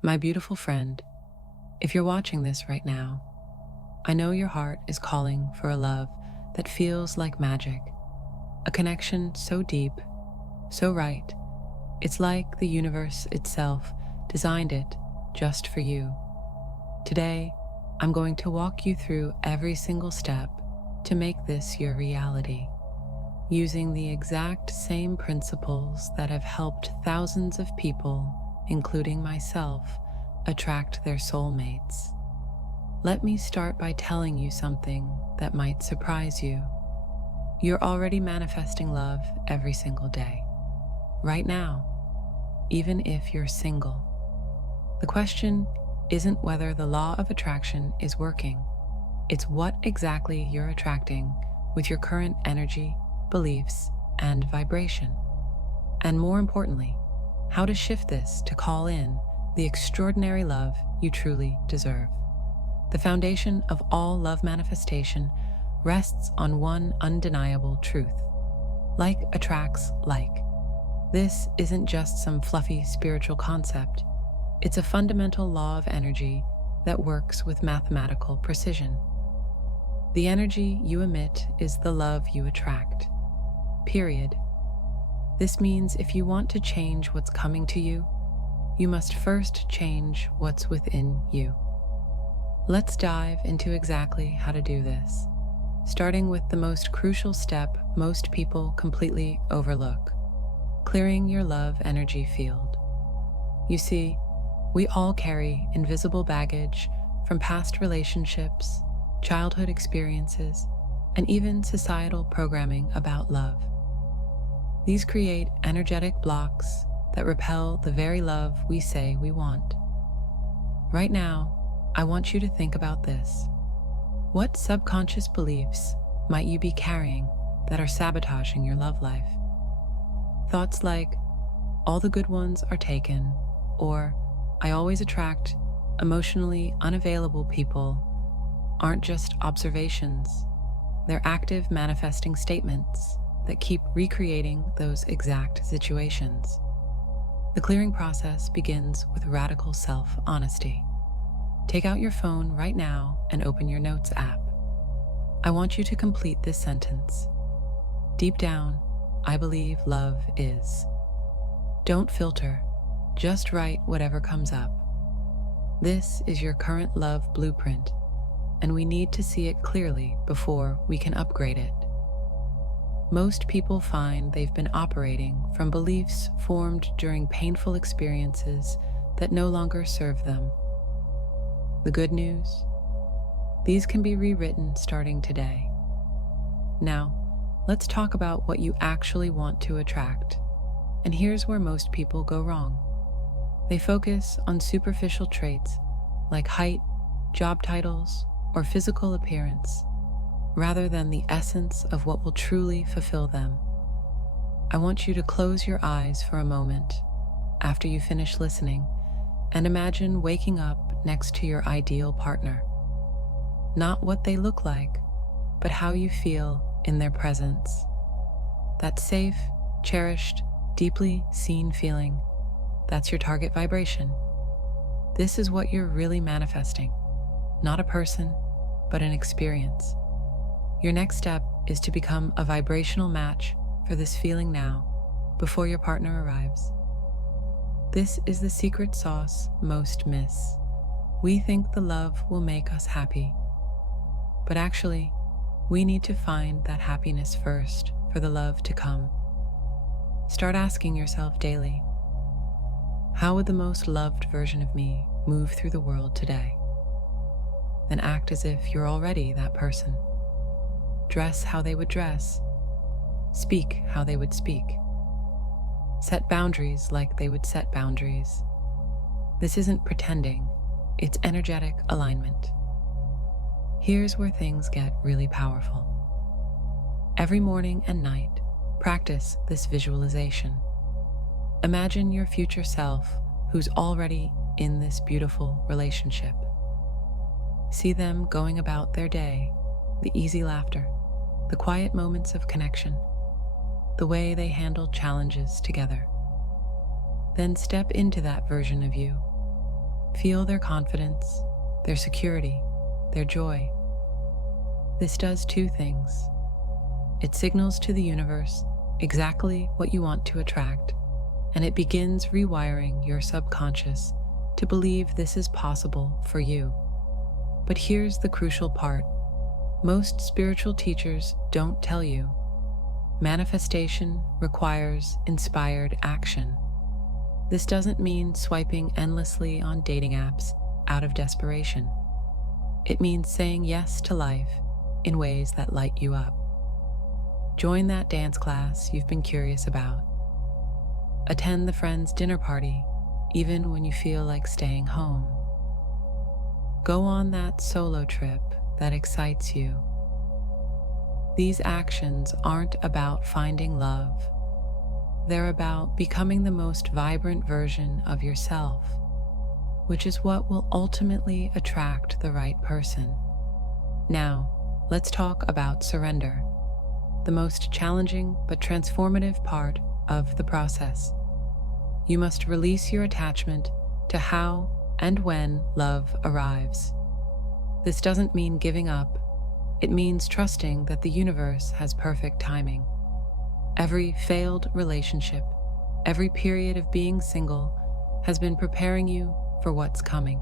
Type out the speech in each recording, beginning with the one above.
My beautiful friend, if you're watching this right now, I know your heart is calling for a love that feels like magic, a connection so deep, so right, it's like the universe itself designed it just for you. Today, I'm going to walk you through every single step to make this your reality, using the exact same principles that have helped thousands of people, including myself, attract their soulmates. Let me start by telling you something that might surprise you. You're already manifesting love every single day, right now, even if you're single. The question isn't whether the law of attraction is working, it's what exactly you're attracting with your current energy, beliefs, and vibration. And more importantly, how to shift this to call in the extraordinary love you truly deserve. The foundation of all love manifestation rests on one undeniable truth. Like attracts like. This isn't just some fluffy spiritual concept. It's a fundamental law of energy that works with mathematical precision. The energy you emit is the love you attract. Period. This means if you want to change what's coming to you, you must first change what's within you. Let's dive into exactly how to do this, starting with the most crucial step most people completely overlook: clearing your love energy field. You see, we all carry invisible baggage from past relationships, childhood experiences, and even societal programming about love. These create energetic blocks that repel the very love we say we want. Right now, I want you to think about this. What subconscious beliefs might you be carrying that are sabotaging your love life? Thoughts like, all the good ones are taken, or I always attract emotionally unavailable people aren't just observations, they're active manifesting statements that keep recreating those exact situations. The clearing process begins with radical self-honesty. Take out your phone right now and open your Notes app. I want you to complete this sentence. Deep down, I believe love is. Don't filter, just write whatever comes up. This is your current love blueprint, and we need to see it clearly before we can upgrade it. Most people find they've been operating from beliefs formed during painful experiences that no longer serve them. The good news? These can be rewritten starting today. Now, let's talk about what you actually want to attract. And here's where most people go wrong. They focus on superficial traits like height, job titles, or physical appearance, rather than the essence of what will truly fulfill them. I want you to close your eyes for a moment after you finish listening and imagine waking up next to your ideal partner. Not what they look like, but how you feel in their presence. That safe, cherished, deeply seen feeling, that's your target vibration. This is what you're really manifesting, not a person, but an experience. Your next step is to become a vibrational match for this feeling now, before your partner arrives. This is the secret sauce most miss. We think the love will make us happy. But actually, we need to find that happiness first for the love to come. Start asking yourself daily, how would the most loved version of me move through the world today? Then act as if you're already that person. Dress how they would dress. Speak how they would speak. Set boundaries like they would set boundaries. This isn't pretending, it's energetic alignment. Here's where things get really powerful. Every morning and night, practice this visualization. Imagine your future self who's already in this beautiful relationship. See them going about their day, the easy laughter, the quiet moments of connection, the way they handle challenges together. Then step into that version of you. Feel their confidence, their security, their joy. This does two things. It signals to the universe exactly what you want to attract, and it begins rewiring your subconscious to believe this is possible for you. But here's the crucial part. Most spiritual teachers don't tell you. Manifestation requires inspired action. This doesn't mean swiping endlessly on dating apps out of desperation. It means saying yes to life in ways that light you up. Join that dance class you've been curious about. Attend the friend's dinner party, even when you feel like staying home. Go on that solo trip that excites you. These actions aren't about finding love. They're about becoming the most vibrant version of yourself, which is what will ultimately attract the right person. Now, let's talk about surrender, the most challenging but transformative part of the process. You must release your attachment to how and when love arrives. This doesn't mean giving up. It means trusting that the universe has perfect timing. Every failed relationship, every period of being single has been preparing you for what's coming.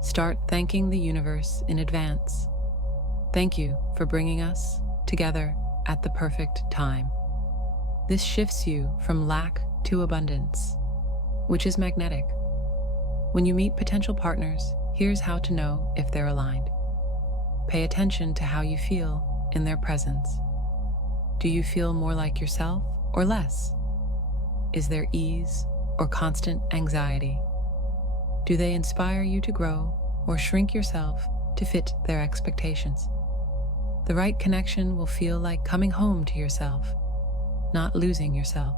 Start thanking the universe in advance. Thank you for bringing us together at the perfect time. This shifts you from lack to abundance, which is magnetic. When you meet potential partners, here's how to know if they're aligned. Pay attention to how you feel in their presence. Do you feel more like yourself or less? Is there ease or constant anxiety? Do they inspire you to grow or shrink yourself to fit their expectations? The right connection will feel like coming home to yourself, not losing yourself.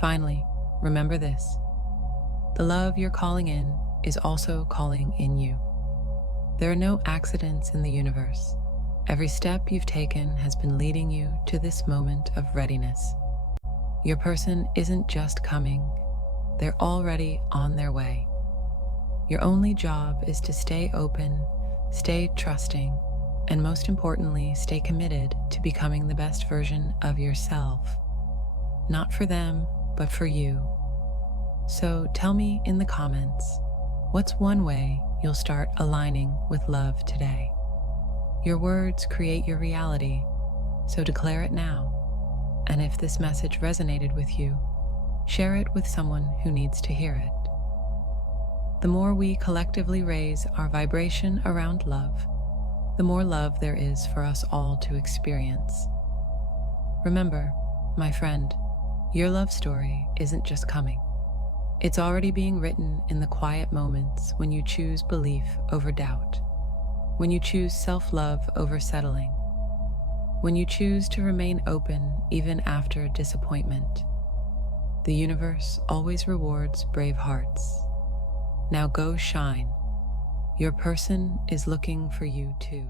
Finally, remember this. The love you're calling in is also calling in you. There are no accidents in the universe. Every step you've taken has been leading you to this moment of readiness. Your person isn't just coming, they're already on their way. Your only job is to stay open, stay trusting, and most importantly, stay committed to becoming the best version of yourself. Not for them, but for you. So tell me in the comments, what's one way you'll start aligning with love today? Your words create your reality, so declare it now. And if this message resonated with you, share it with someone who needs to hear it. The more we collectively raise our vibration around love, the more love there is for us all to experience. Remember, my friend, your love story isn't just coming. It's already being written in the quiet moments when you choose belief over doubt, when you choose self-love over settling, when you choose to remain open even after disappointment. The universe always rewards brave hearts. Now go shine. Your person is looking for you too.